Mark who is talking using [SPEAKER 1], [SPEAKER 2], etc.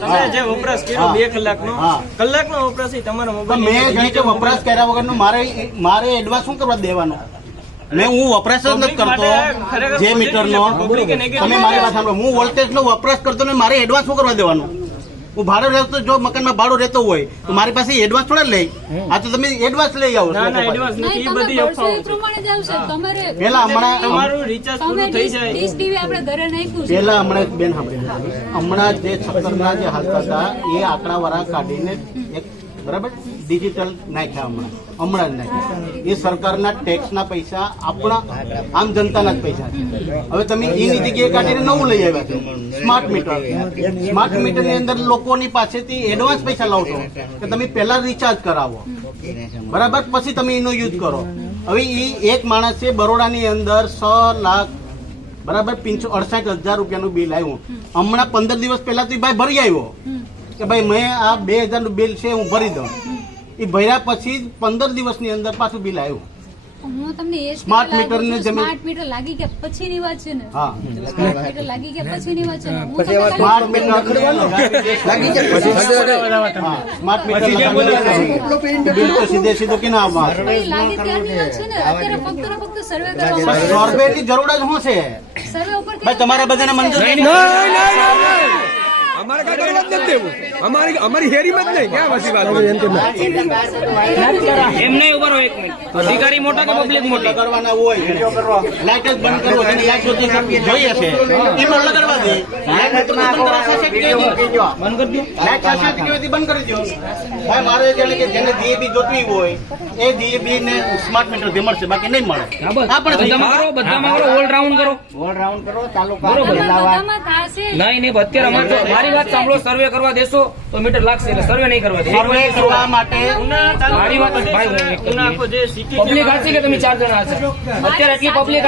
[SPEAKER 1] તમે જે વપરાશ કર્યો. બે કલાકનો. કલાકનો વપરાશ એ તમારા મોબાઈલ
[SPEAKER 2] મેં કે વપરાશ કર્યા વગરનો મારે મારે એડવાન્સ શું કરવા દેવાનો? મેં હું વપરાશ જ નથી કરતો. જે મીટરનો તમે મારી વાત સાંભળો. હું વોલ્ટેજ નો વપરાશ કરતો ને મારે એડવાન્સ શું કરવા દેવાનું? હું ભાડો રહેતો જો મકાનમાં ભાડો રહેતો હોય તો મારી પાસે એડવાન્સ થોડા લઈ. આ તો તમે એડવાન્સ લઈ આવો
[SPEAKER 1] ના ના એડવાન્સ નથી એ બધી અફવાઓ
[SPEAKER 3] તમારે
[SPEAKER 2] પેલા હમણાં
[SPEAKER 1] તમારું રિચાર્જ પૂરું થઈ જાય.
[SPEAKER 3] ડીશ ટીવી આપણે ઘરે નાખ્યું
[SPEAKER 2] પેલા હમણાં બેન સાંભળી હમણાં જે છત્તરના જે હાલતા હતા એ આંકડા વાળા કાઢીને એક બરાબર? ડિજિટલ નાખ્યા હમણાં. હમણાં જ નાખ્યા. એ સરકારના ટેક્સના પૈસા આપણા આમ જનતાના જ પૈસા છે. હવે તમે એની જગ્યાએ કાઢીને નવું લઈ આવ્યા છો. સ્માર્ટ મીટર સ્માર્ટ મીટરની અંદર લોકોની પાસેથી એડવાન્સ પૈસા લાવશો કે તમે પહેલા રિચાર્જ કરાવો. બરાબર? પછી તમે એનો યુઝ કરો. હવે એ એક માણસે બરોડાની અંદર છ લાખ, બરાબર, પિંચો અડસઠ હજાર રૂપિયાનું બિલ આવ્યું હમણાં પંદર દિવસ પહેલા ભાઈ ભરી આવ્યો. કે ભાઈ મેં આ બે હજારનું બિલ છે હું ભરી દઉં. એ ભર્યા પછી જ પંદર દિવસની અંદર પાછું બિલ આવ્યું.
[SPEAKER 3] હું તમને એ
[SPEAKER 2] સ્માર્ટ
[SPEAKER 3] મીટર લાગી ગયા પછીની વાત છે ને.
[SPEAKER 2] હા.
[SPEAKER 3] સ્માર્ટ મીટર લાગી ગયા પછીની વાત છે ને. હું તમને
[SPEAKER 2] સ્માર્ટ મીટર લાગી હા સ્માર્ટ મીટર બિલ તો સીધે સીધું કે
[SPEAKER 3] ના લાગી ત્યારની વાત છે ને. અત્યારે ફક્ત ફક્ત સર્વે કરવા
[SPEAKER 2] સર્વે ની જરૂર જ શું છે?
[SPEAKER 3] સર્વે ઉપર
[SPEAKER 2] તમારા બધાને મંજૂર
[SPEAKER 4] કઈ કરવા જ નથી દેવું અમારી અમારી હેરીમાં જ નહીં. ક્યાં વસી વાત
[SPEAKER 5] એમ નહીં. ઊભા રહો એક મિનિટ. અધિકારી મોટા કે પબ્લિક મોટી?
[SPEAKER 2] કરવાના હોય લાઈટ જ બંધ કરવો જોઈએ છે. એમાં લગાડવા દે. બંધ
[SPEAKER 5] કરી દો
[SPEAKER 2] ભાઈ મારે જેને કે જેને DAB જોતવી હોય એ DAB ને સ્માર્ટ મીટરથી મળશે બાકી નહીં મળે
[SPEAKER 5] હા, બસ.
[SPEAKER 2] આ પણ થઈ
[SPEAKER 5] બધામાં કરો કરો ઓલ રાઉન્ડ કરો
[SPEAKER 3] બધામાં
[SPEAKER 5] નહીં નહીં અત્યારે અમારે મારી વાત સાંભળો સર્વે કરવા દેશો તો મીટર લાગશે એટલે સર્વે નહીં કરવા
[SPEAKER 2] સર્વે કરવા માટે
[SPEAKER 5] મારી વાત પબ્લિક હાચી કે તમે ચાર જણા હશે અત્યારે એટલી પબ્લિક